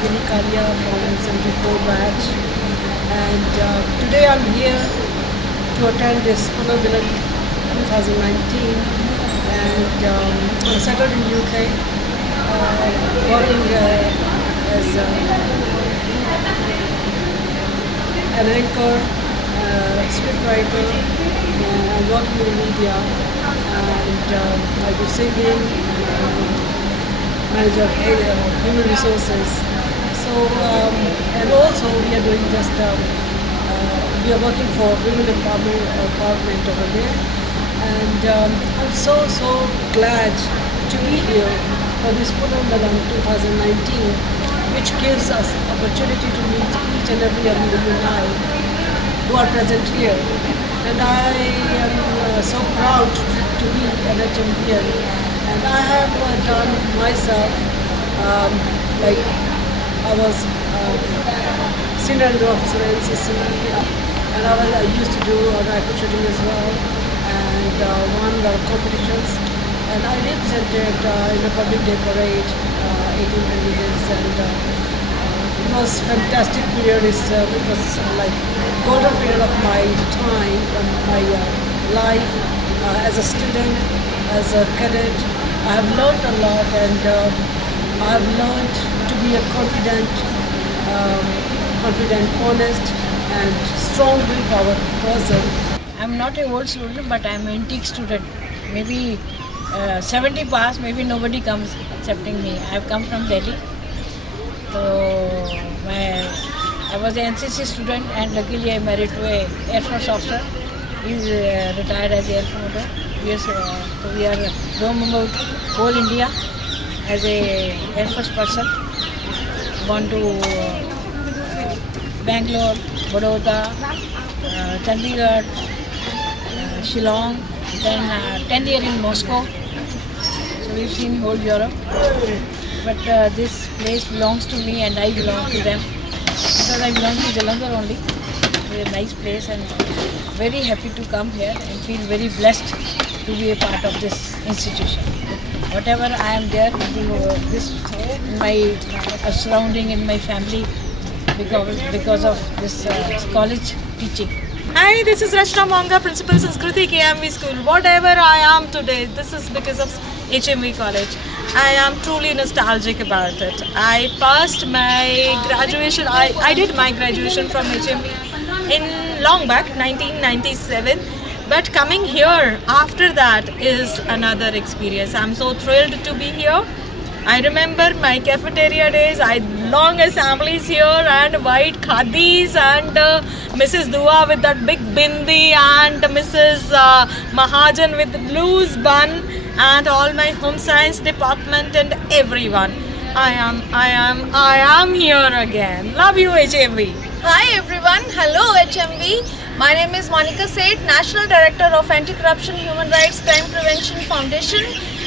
Vinny Kalia from 74 batch, and today I'm here to attend this Pune Milan 2019, and I'm settled in UK, working as an anchor, scriptwriter. I'm working in media, and I do singing, manager human resources. So and also we are doing just we are working for women empowerment over there, and I'm so glad to be here for this Pune Milan 2019, which gives us opportunity to meet each and every alumni who are present here. And I am so proud to be an HMBL, and I have done myself, like I was senior under officer in NCC, and I used to do rifle shooting as well, and won a lot of competitions, and I represented in the public day parade 18 years, and it was fantastic period. It was like golden period of my time, my life as a student, as a cadet. I have learned a lot, and I have learned to be a confident, honest, and strong willpower person. I'm not a old student, but I'm an antique student. Maybe 70 past, maybe nobody comes accepting me. I've come from Delhi. So I was an NCC student, and luckily I married to a Air Force officer. He's retired as Air Commodore. Yes, so we are roam about whole India as a Air Force person. Gone to Bangalore, Vadodara, Chandigarh, Shillong, then 10 years in Moscow. So we've seen whole Europe. But this place belongs to me, and I belong to them, because I belong to Jalandhar only. It's a nice place, and very happy to come here and feel very blessed to be a part of this institution. Whatever I am there, this in my surrounding, in my family, because of this college teaching. Hi, this is Rachna Monga, Principal Sanskriti KMV School. Whatever I am today, this is because of HMV College. I am truly nostalgic about it. I passed my graduation, I did my graduation from HMV in long back, 1997. But coming here after that is another experience. I'm so thrilled to be here. I remember my cafeteria days. I long assemblies here, and white khadis, and Mrs. Dua with that big bindi, and Mrs. Mahajan with loose bun, and all my home science department and everyone. I am here again. Love you, HMV. Hi everyone, hello HMV. My name is Monica Seth, National Director of Anti-Corruption Human Rights Crime Prevention Foundation,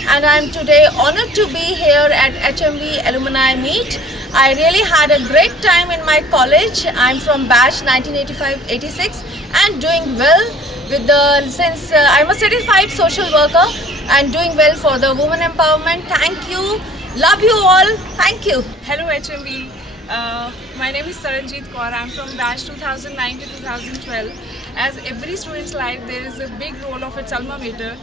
and I am today honored to be here at HMV Alumni Meet. I really had a great time in my college. I'm from batch 1985-86 and doing well with since I'm a certified social worker and doing well for the women empowerment. Thank you. Love you all. Thank you. Hello HMV. My name is Saranjeet Kaur. I'm from batch 2009 to 2012. As every student's life, there is a big role of its alma mater.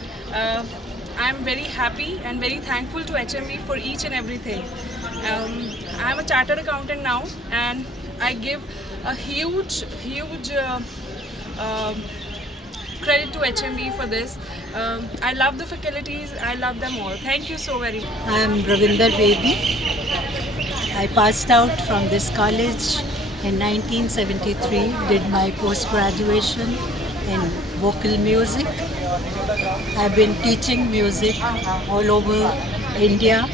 I'm very happy and very thankful to HMV for each and everything. I'm a chartered accountant now, and I give a huge credit to HMV for this. I love the faculties. I love them all. Thank you so very much. I am Ravinder Bedi. I passed out from this college in 1973, did my post-graduation in vocal music. I've been teaching music all over India,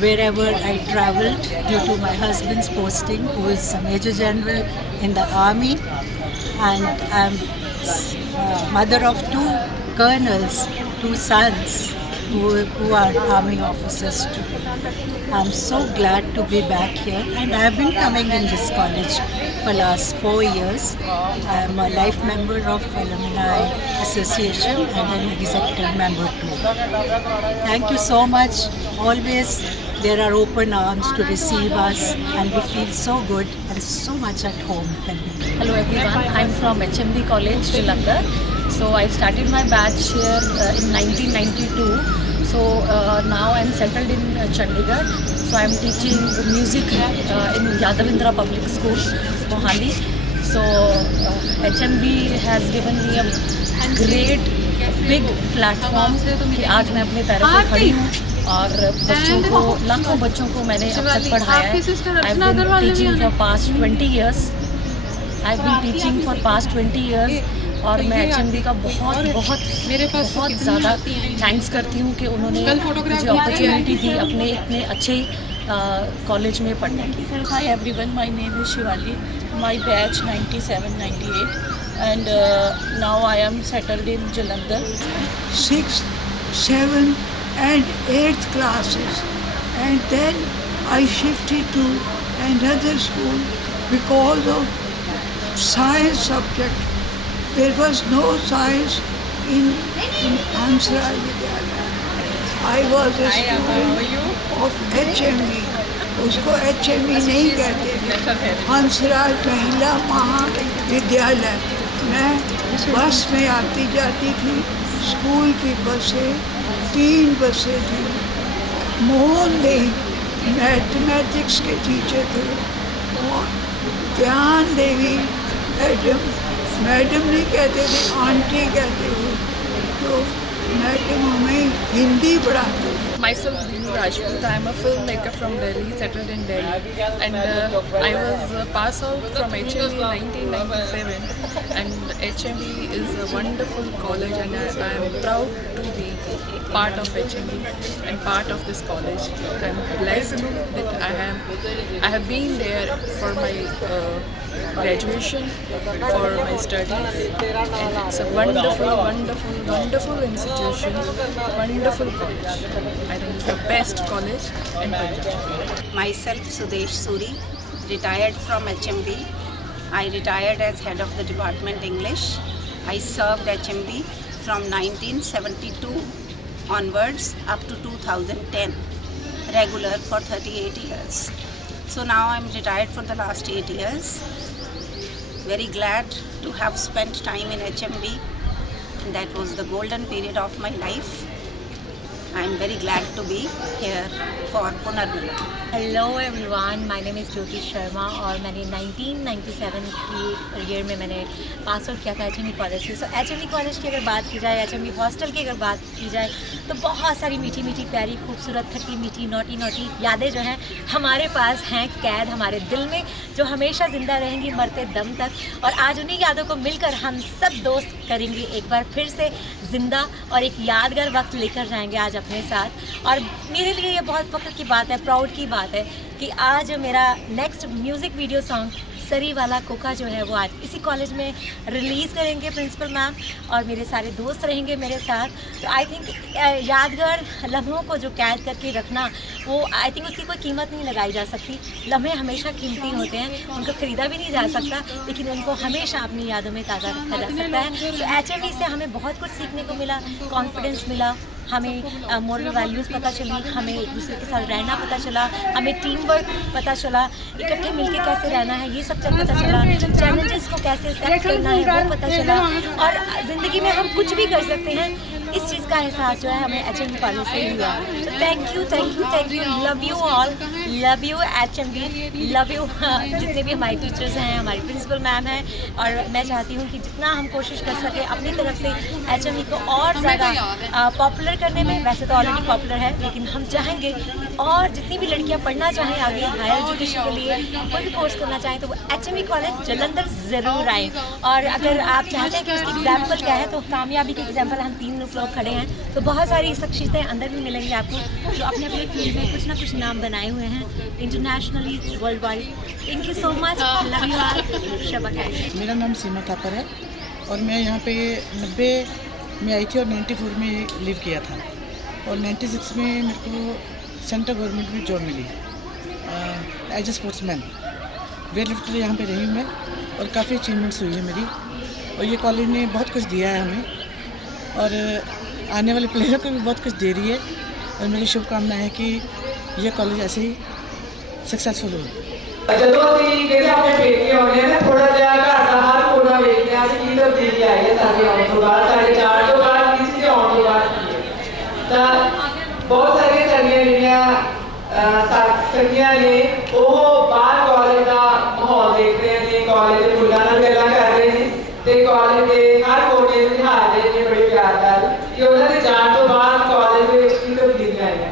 wherever I traveled due to my husband's posting, who is a Major General in the Army, and I'm mother of two colonels, two sons who are Army officers too. I'm so glad to be back here, and I've been coming in this college for last 4 years. I'm a life member of Alumni Association and an executive member too. Thank you so much. Always there are open arms to receive us, and we feel so good and so much at home. Hello everyone, I'm from HMB College, Jalandhar. So I started my batch here in 1992. So now I'm settled in Chandigarh. So I'm teaching music in Yadavindra Public School, Mohali. So HMB has given me a great big platform कि आज मैं अपने पैरों पर खड़ी हूँ और बच्चों को, लाखों बच्चों को मैंने अब तक पढ़ाया है. I've been teaching for past 20 years. I've been teaching for past 20 years. और मैं HMB का बहुत ज़्यादा थैंक्स करती हूँ कि उन्होंने मुझे अपॉर्चुनिटी दी अपने इतने अच्छे कॉलेज में पढ़ने की. Hi everyone, my name is Shivali. My batch 97-98 and now I am settled in Jalandhar. 6th, 7th and 8th classes, and then I shifted to another school because of science subject. There was no science in Hansraj Vidyalaya. I was a student of HMV. उसको HMV नहीं कहते थे, हंसराज महिला महाविद्यालय. मैं बस में आती जाती थी, स्कूल की बसें 3 बसें थी. मोहन देवी मैथमेटिक्स के टीचर थे और ज्ञान देवी मैडम नहीं कहते थे, आंटी कहते थे. तो मैडम हमें हिंदी पढ़ाते थे. Myself, Binu Rajput. I am a filmmaker from Delhi, settled in Delhi, and I was passed out from HMV in 1997. And HMV is a wonderful college, and I am proud to be part of HMV and part of this college. I am blessed that I have been there for my graduation, for my studies, and it's a wonderful institution, wonderful college. I think it's the best college in Punjab. Myself, Sudesh Suri, retired from HMB. I retired as head of the department English. I served HMB from 1972 onwards up to 2010, regular for 38 years. So now I'm retired for the last 8 years. Very glad to have spent time in HMB. That was the golden period of my life. I'm very glad to be here for Punarmilan. Hello everyone, my name is Jyoti Sharma और मैंने 1997 की ईयर में मैंने pass out किया था HMB college से. सो HMB college की अगर बात की जाए, HMB हॉस्टल की अगर बात की जाए, तो बहुत सारी मीठी मीठी प्यारी खूबसूरत खट्टी मीठी नोटी यादें जो हैं हमारे पास हैं कैद हमारे दिल में, जो हमेशा ज़िंदा रहेंगी मरते दम तक. और आज उन्हीं यादों को मिलकर हम सब दोस्त करेंगे एक बार फिर से ज़िंदा और एक यादगार वक्त लेकर जाएंगे आज अपने साथ. और मेरे लिए ये बहुत फ़ख्र की बात है, प्राउड की बात है कि आज मेरा नेक्स्ट म्यूज़िक वीडियो सॉन्ग सरी वाला कोका जो है वो आज इसी कॉलेज में रिलीज़ करेंगे प्रिंसिपल मैम, और मेरे सारे दोस्त रहेंगे मेरे साथ. तो आई थिंक यादगार लम्हों को जो कैद करके रखना, वो आई थिंक उसकी कोई कीमत नहीं लगाई जा सकती. लम्हे हमेशा कीमती होते हैं, उनको ख़रीदा भी नहीं जा सकता, लेकिन उनको हमेशा अपनी यादों में ताज़ा रखा जा सकता है. तो HMV से हमें बहुत कुछ सीखने को मिला, कॉन्फिडेंस मिला, हमें मोरल वैल्यूज़ पता चली, हमें एक दूसरे के साथ रहना पता चला, हमें टीम वर्क पता चला, इकट्ठे मिलके कैसे रहना है ये सब पता चला, चैलेंजेस को कैसे एक्सेप्ट करना है वो पता चला. और ज़िंदगी में हम कुछ भी कर सकते हैं, इस चीज़ का एहसास जो है हमें HMB कॉलेज से ही हुआ. तो thank you, love you all, love you HMB, love you जितने भी हमारे टीचर्स हैं, हमारी प्रिंसिपल मैम हैं. और मैं चाहती हूँ कि जितना हम कोशिश कर सकें अपनी तरफ से HMB को और ज़्यादा पॉपुलर करने में. वैसे तो ऑलरेडी पॉपुलर है, लेकिन हम चाहेंगे और जितनी भी लड़कियाँ पढ़ना चाहें आगे हायर एजुकेशन के लिए कोई भी कोर्स करना चाहें तो वो HMB कॉलेज जलंधर ज़रूर आए. और अगर आप चाहते हैं कि उसकी एग्जाम्पल क्या है, तो कामयाबी की एग्जाम्पल हम 3 लोग खड़े हैं. तो बहुत सारी शख्सियतें अंदर भी मिलेंगी आपको जो अपने अपने फील्ड में कुछ ना कुछ नाम बनाए हुए हैं internationally, world wide. Thank you so much, love you all. शबा खैर. मेरा नाम सीमा थापर है और मैं यहाँ पे 90 में आई थी और 94 में लीव किया था, और 96 में मेरे को सेंट्रल गवर्नमेंट में जॉब मिली as a sportsman. Weight lifter यहाँ पे रही मैं और काफ़ी अचीवमेंट्स हुई है मेरी, और ये कॉलेज ने बहुत कुछ दिया है हमें और आने वाले प्लेयरों को भी बहुत कुछ दे रही है. और मेरी शुभकामना है कि ये कॉलेज ऐसे ही सक्सेसफुल हुआ। ਜਦੋਂ ਅਸੀਂ ਕਹਿੰਦੇ ਆਪਣੇ ਪੇਕੇ ਆਉਂਦੇ ਆ ਨਾ ਥੋੜਾ ਜਿਹਾ ਘਰ ਦਾ ਹਰ ਕੋਨਾ ਵੇਖਦੇ ਆ ਅਸੀਂ ਕੀ ਤਬਦੀਲੀ ਆਈ ਹੈ ਸਾਡੇ ਆਉਣ ਤੋਂ ਬਾਅਦ, ਸਾਡੇ ਜਾਣ ਤੋਂ ਬਾਅਦ, ਕਿਸੇ ਦੇ ਆਉਣ ਤੋਂ ਬਾਅਦ ਕੀ ਹੈ। ਤਾਂ ਬਹੁਤ ਸਾਰੀਆਂ ਸਾਡੀਆਂ ਜਿਹੜੀਆਂ ਸਾਥੀਆਂ ਨੇ ਉਹ ਬਾਹਰ ਕਾਲਜ ਦਾ ਮਾਹੌਲ ਦੇਖ ਰਹੇ ਨੇ, ਕਾਲਜ ਦੇ ਫੁੱਲਾਂ ਨਾਲ ਗੱਲਾਂ ਕਰ ਰਹੇ ਨੇ ਤੇ ਕਾਲਜ ਦੇ ਹਰ ਕੋਨੇ ਨੂੰ ਨਿਹਾਰ ਰਹੇ ਨੇ ਬੜੇ ਪਿਆਰ ਨਾਲ ਕਿ ਉਹਨਾਂ ਦੇ ਜਾਣ ਤੋਂ ਬਾਅਦ ਕਾਲਜ ਦੇ ਵਿੱਚ ਕੀ ਤਬਦੀਲੀਆਂ ਆਈਆਂ।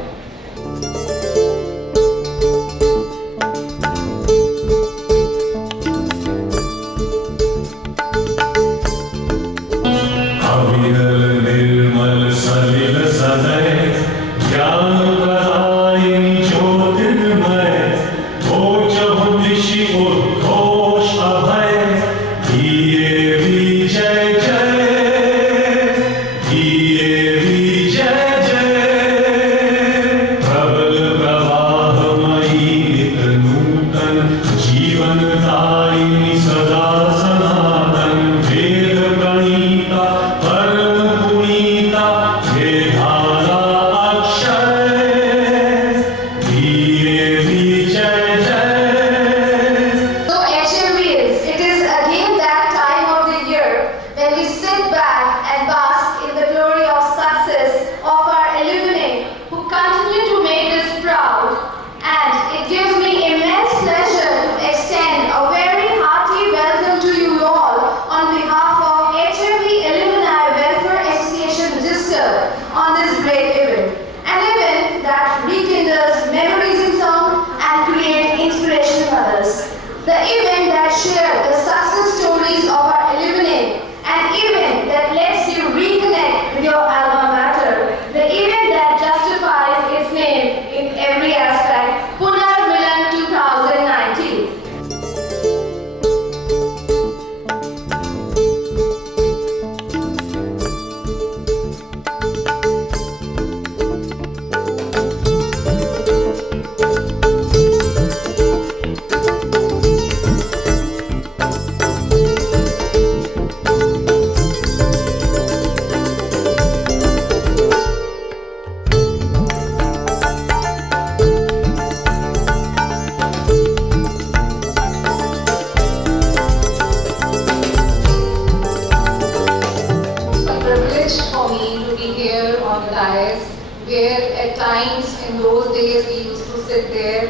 Where at times in those days we used to sit there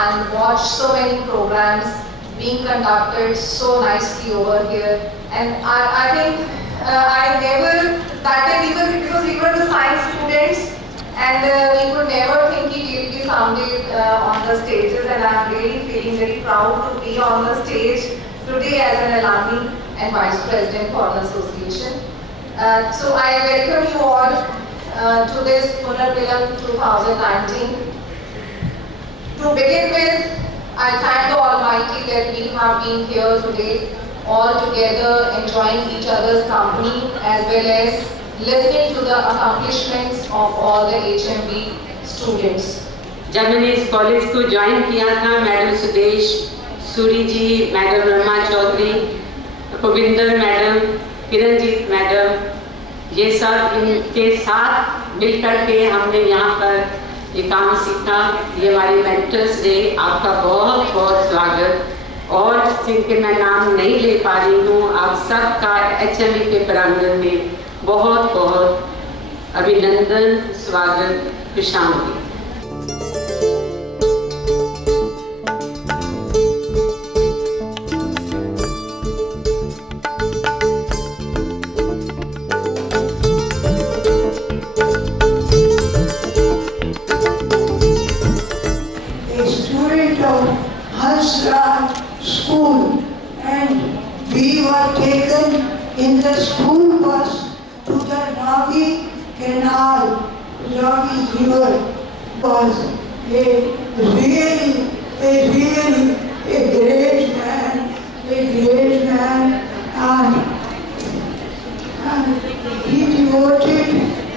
and watch so many programs being conducted so nicely over here. And I think I never, that time even because we were the science students and we could never think we will be someday on the stages, and I am really feeling very proud to be on the stage today as an alumni and Vice President for the association. So I welcome you all to this Punarmilan 2019. To begin with, I thank the Almighty that we have been here today, all together enjoying each other's company as well as listening to the accomplishments of all the HMB students. जब मैंने इस कॉलेज को join किया था, madam Sudesh Suri ji, madam Rama Chaudhary, Govinder madam, Kiranjeet madam, ये सब इनके साथ मिलकर के हमने यहाँ पर ये काम सीखा। ये हमारे मेंटर्स डे, आपका बहुत बहुत स्वागत। और जिनके मैं नाम नहीं ले पा रही हूँ, आप सबका HMV के प्रांगण में बहुत बहुत अभिनंदन, स्वागत, खुशामदीद। School, and we were taken in the school bus to the Ravi Canal, Ravi River. Was a really great man, and he devoted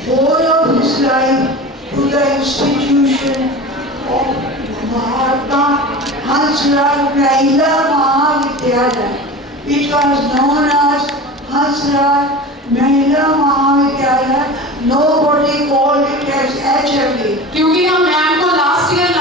all of his life to the institution of Mahatma Hansraj Mahila Mahavidyalaya, which was known as Hansraj Mahila Mahavidyalaya. Nobody called it as HMV. क्योंकि हम मैम को last year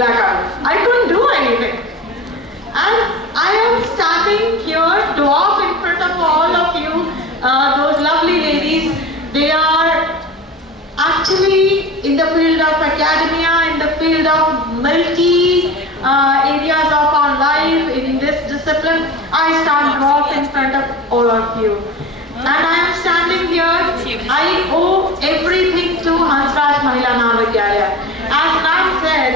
blackout. I couldn't do anything. And I am standing here, dwarf in front of all of you, those lovely ladies. They are actually in the field of academia, in the field of multi areas of our life, in this discipline. I stand dwarf in front of all of you. And I am standing here, I owe everything to Hansraj Mahila Mahavidyalaya. As ma'am said,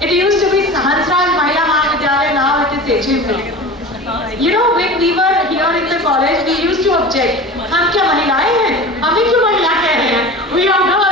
it used to be Hansraj Mahila Mahavidyalaya, now it is HMV. You know, when we were here in the college, we used to object. हम क्या महिलाएं हैं? हमें क्यों महिला कह रहे हैं? We are girls.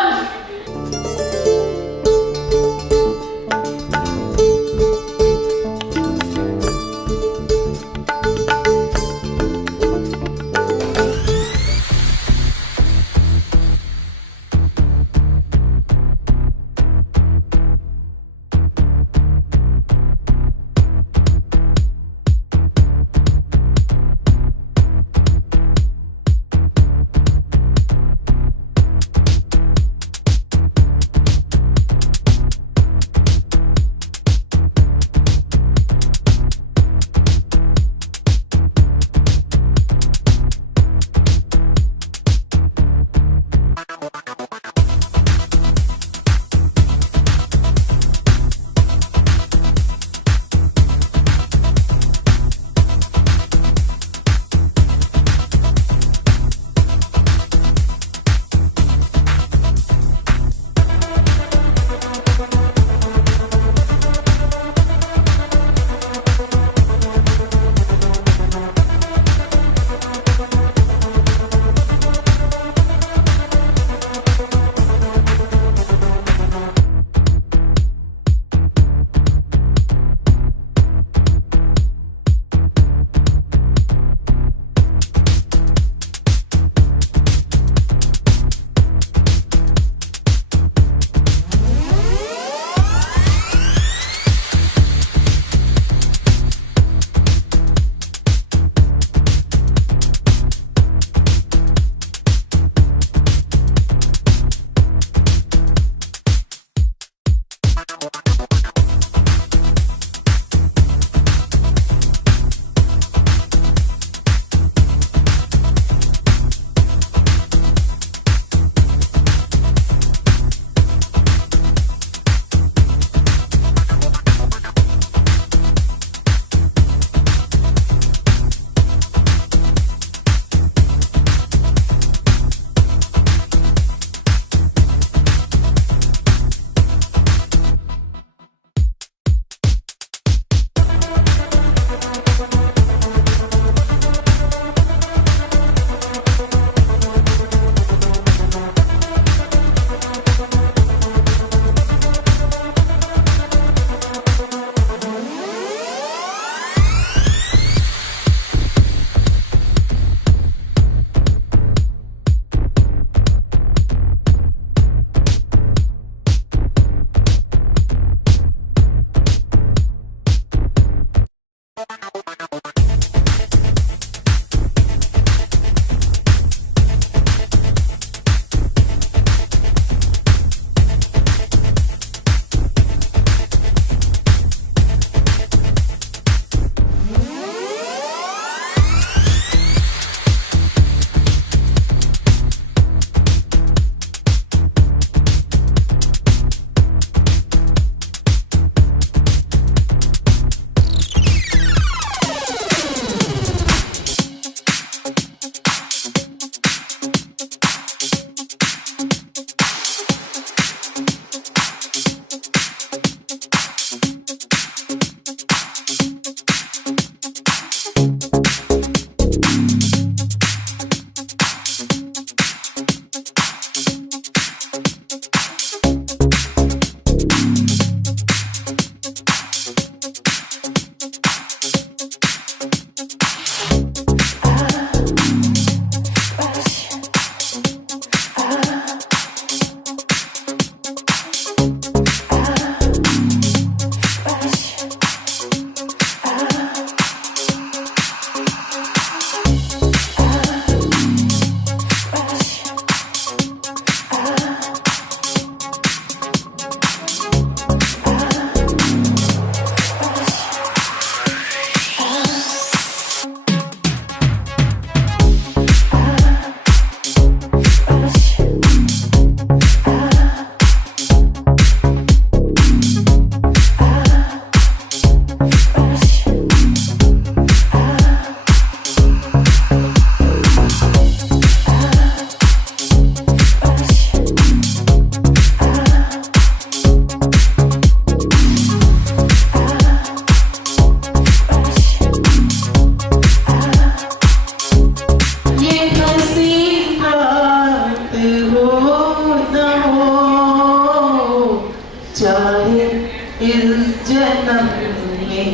चाहे इस जन्म में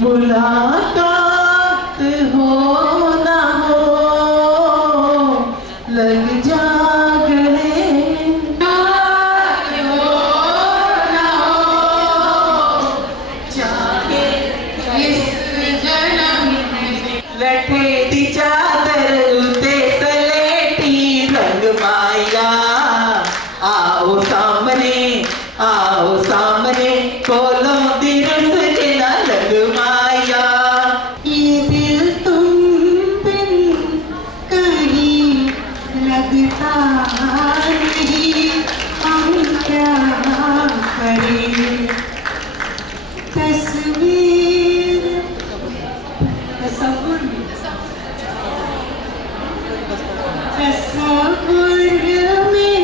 मुलाकात हो ना हो, लग जा गले हो ना हो, चाहे इस जन्म में लठे दी चादर उते सलेटी रंग माया, आओ सामने कोलों दी रस के ना लग माया। ये दिल तुम बिन कहीं लगता नहीं, हम क्या करें। तस्वीर तस्वुर में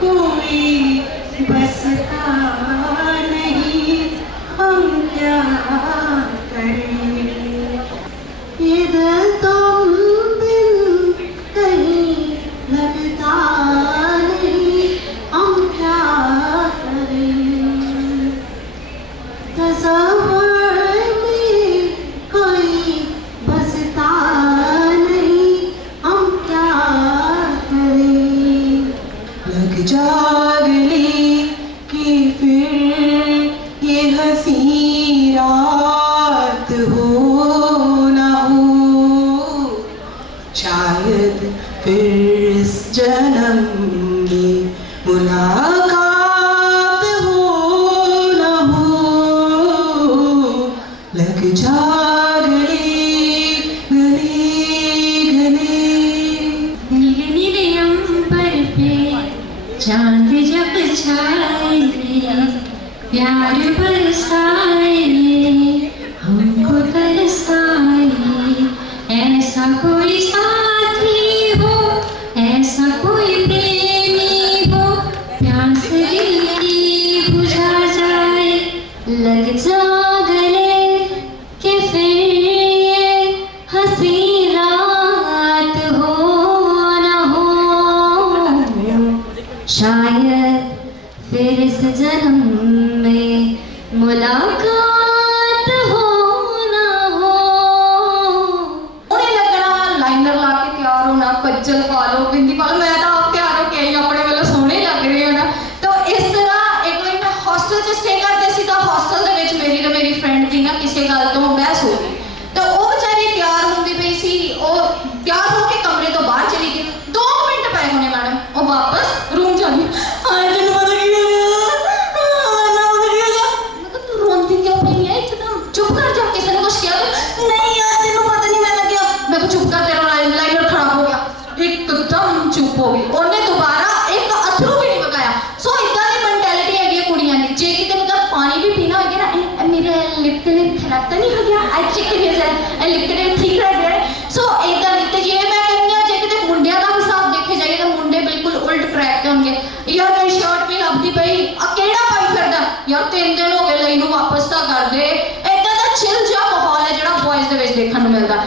कोई बसता नहीं, हम क्या करें। इधर तुम बिन कहीं लगता नहीं, हम क्या करें। तस्वीर में कोई बसता नहीं, हम क्या करें। लग जा गली कि फिर ये हंसी रात हो ना हो, शायद फिर इस जन्म में मुलाकात हो ना हो, लग जा गले गले गले। नीले नीले अंबर पे चांद जब छाए, प्यार बरसाए, हमको तरसाए। ऐसा कोई साथी हो, ऐसा कोई प्रेमी हो, प्यास दिल की बुझा जाए। लग जा गले कि फिर ये हंसी रात हो ना हो, शायद फिर इस जन्म में मुलाकात हो ना हो। सोहने लगना, लाइनर ला के तैयार होना, कज्जल पा लो, बिंदी पा लो, मैं तो आप तैयार हो के अपने वालों सोहने लग रहे हो ना। तो इस तरह एक बार मैं हॉस्टल च स्टे करते सी, तो हॉस्टल दे विच मेरी ते मेरी फ्रेंड दी ना किसी गल तो बहस हो गई, तो वो बेचारी तैयार होंदी पई सी, वो तैयार होके कमरे तो बाहर चली गई। 2 मिनट पए होने मैडम, वो वापस रूम चली। हाय तेन पता की रोंदी क्यों पई है एकदम? चुप कर जा, किसी ने कुछ किया तो नहीं यार, तेन पता नहीं मैं लग गया। मैं को चुप कर, तेरा लाइनर खराब हो गया। एकदम चुप हो गई, उन्हें दोबारा एक अथरू भी नहीं बगाया। सो इतना दी मेंटालिटी है कुड़ियां ने, जे किते मतलब पानी भी पीना हो गया ना, मेरे लिप के लिए खराब तो नहीं हो गया, आई चेक करिए सर लिप के लिए ठीक रह गया। सो इतना लिखते जे मैं कहनी है, जे किते मुंडिया का हिसाब देखे जाए तो मुंडे बिल्कुल उल्ट ट्रैक ते होंगे। यार मेरी शर्ट भी लभदी पई, अकेला पाई फिरदा यार, 3 दिन हो गए लई नूं, वापस ता कर दे। इतना दा चिल जा माहौल है जेड़ा बॉयज दे विच देखण नूं मिलदा।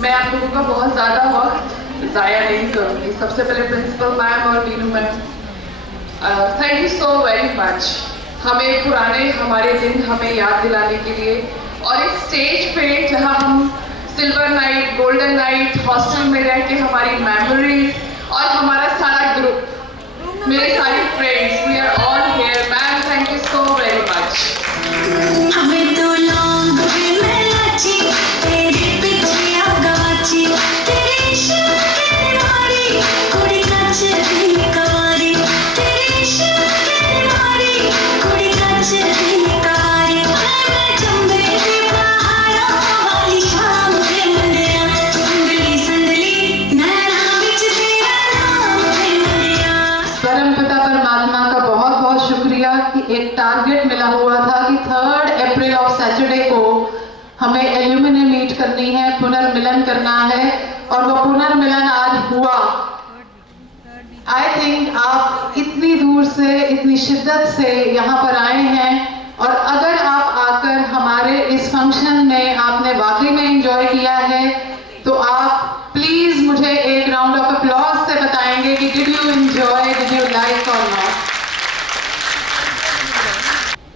मैं आप लोगों का बहुत ज़्यादा वक्त ज़ाया नहीं करूँगी। सबसे पहले प्रिंसिपल मैम और Meenu ma'am, thank you so very much, हमें पुराने हमारे दिन हमें याद दिलाने के लिए, और एक स्टेज पे जहाँ हम silver night, golden night, hostel में रह के हमारी मेमोरीज और हमारा सारा ग्रुप, मेरे सारे friends, we are all here. Ma'am thank you so very much. हमें तो लौंग में लाची, तेरे पीछे आगाची, तेरे इश्क के मारी कुड़ी नचदी कारी, तेरे इश्क के मारी कुड़ी नचदी कारी। मैं चंबे दी पहाड़ा वाली शाम के मुंडिया, संदली संदली नैना विच तेरा नाम के मुंडिया। परमपिता परमात्मा का बहुत बहुत शुक्रिया कि एक टारगेट मिला हुआ था कि 3 अप्रैल ऑफ सैटरडे को हमें एल्यूमिनी मीट करनी है, पुनर्मिलन करना है, और वो पुनर्मिलन आज हुआ। आई थिंक आप इतनी दूर से इतनी शिद्दत से यहाँ पर आए हैं, और अगर आप आकर हमारे इस फंक्शन में आपने वाकई में एंजॉय किया है तो आप प्लीज मुझे एक राउंड ऑफ अप्लॉज से बताएंगे कि did you enjoy, did you like और नॉट।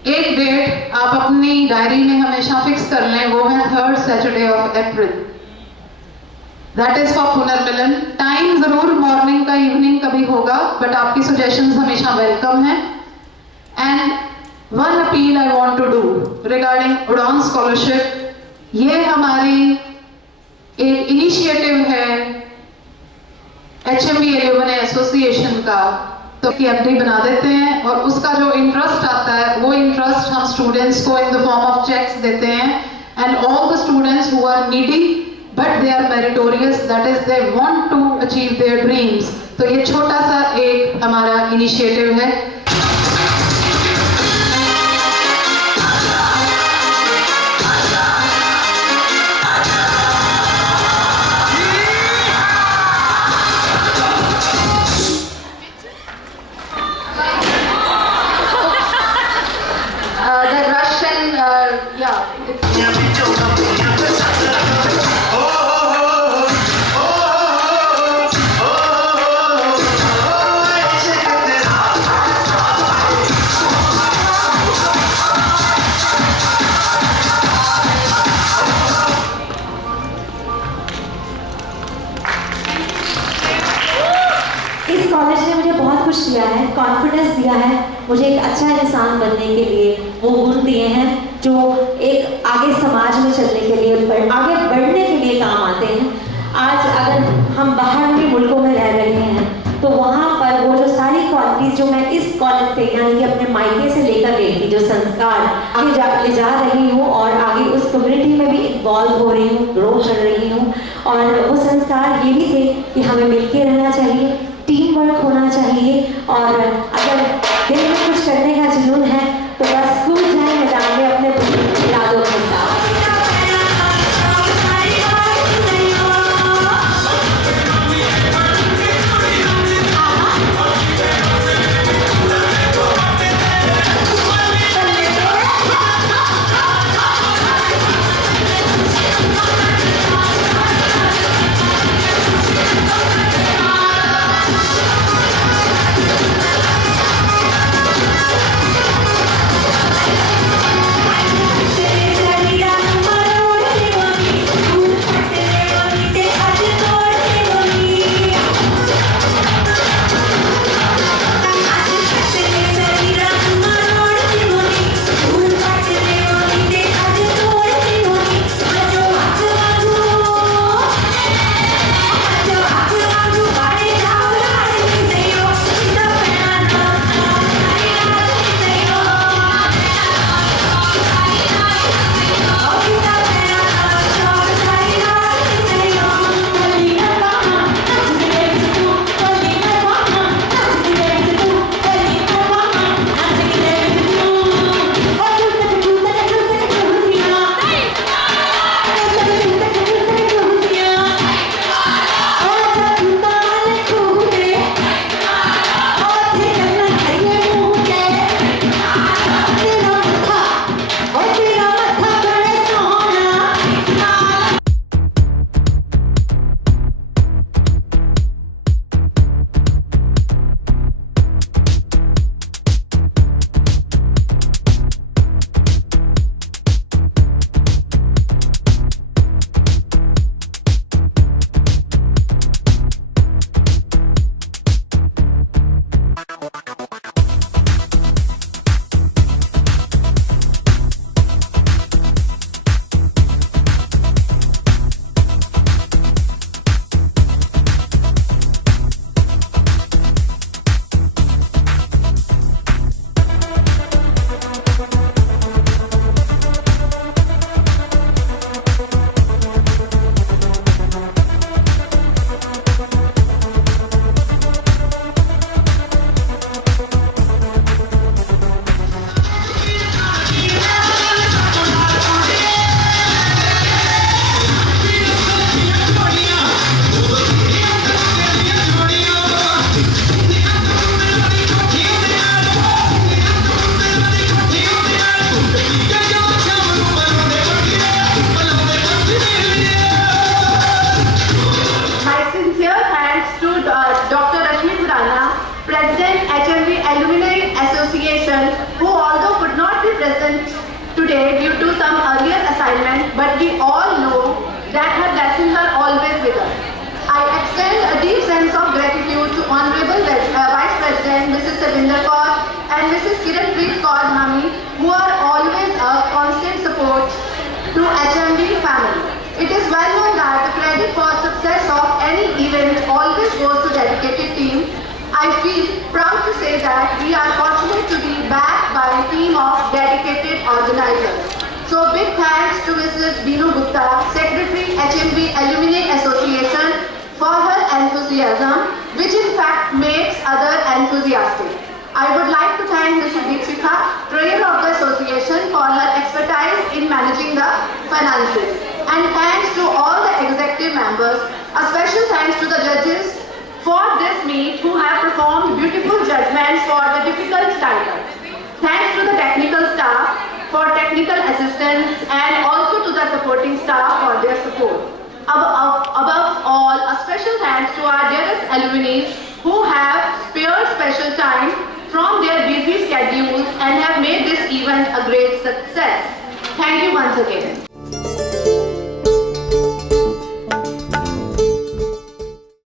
एक डेट आप अपनी डायरी में हमेशा फिक्स कर लें, वो है 3rd Saturday of April. That is for Punarmilan. Time जरूर मॉर्निंग का इवनिंग कभी होगा, बट आपकी सजेशंस हमेशा वेलकम है। And one appeal I want to do regarding Udaan scholarship, ये हमारी एक इनिशिएटिव है HMV एल्यूमनी एसोसिएशन का, तो की एफडी बना देते हैं और उसका जो इंटरेस्ट आता है वो इंटरेस्ट हम स्टूडेंट्स को in the form of cheques देते हैं। And all the students who are needy but they are meritorious, that is they want to achieve their dreams, तो ये छोटा सा एक हमारा इनिशिएटिव है। दिया है, कॉन्फिडेंस दिया है, मुझे एक अच्छा इंसान बनने के लिए वो गुण दिए हैं जो एक आगे समाज में चलने के लिए, आगे बढ़ने के लिए काम आते हैं। आज अगर हम बाहर के मुल्कों में रह रहे हैं तो वहाँ पर वो जो सारी क्वालिटीज जो मैं इस कॉलेज से यानी कि अपने मायके से लेकर गई थी, जो संस्कार आगे ले जा रही हूँ और आगे उस कम्युनिटी में भी इन्वॉल्व हो रही हूँ, ग्रो कर रही हूँ, और वो संस्कार ये भी थे कि हमें मिलके रहना चाहिए, टीम वर्क होना चाहिए, और अगर दिल में कुछ करने का जुनून है तो बस कूद जाए मैदान में अपने यादों के साथ। President HMV Alumni Association, who although could not be present today due to some earlier assignment, but we all know that her blessings are always with us. I extend a deep sense of gratitude to Honorable Vice President Mrs. Sabinder Kaur and Mrs. Kiranpreet Kaur Dhami, who are always a constant support to HMV family. It is well known that the credit for success of any event always goes to dedicated team. I feel proud to say that we are fortunate to be backed by a team of dedicated organizers. So big thanks to Mrs. Binu Gupta, Secretary HMV Alumni Association, for her enthusiasm, which in fact makes others enthusiastic. I would like to thank Mrs. Deepshikha, Treasurer of the Association, for her expertise in managing the finances. And thanks to all the executive members. A special thanks to the judges for this meet who have performed beautiful judgments for the difficult titles. Thanks to the technical staff for technical assistance and also to the supporting staff for their support. Above all, a special thanks to our dearest alumni who have spared special time from their busy schedules and have made this event a great success. Thank you once again.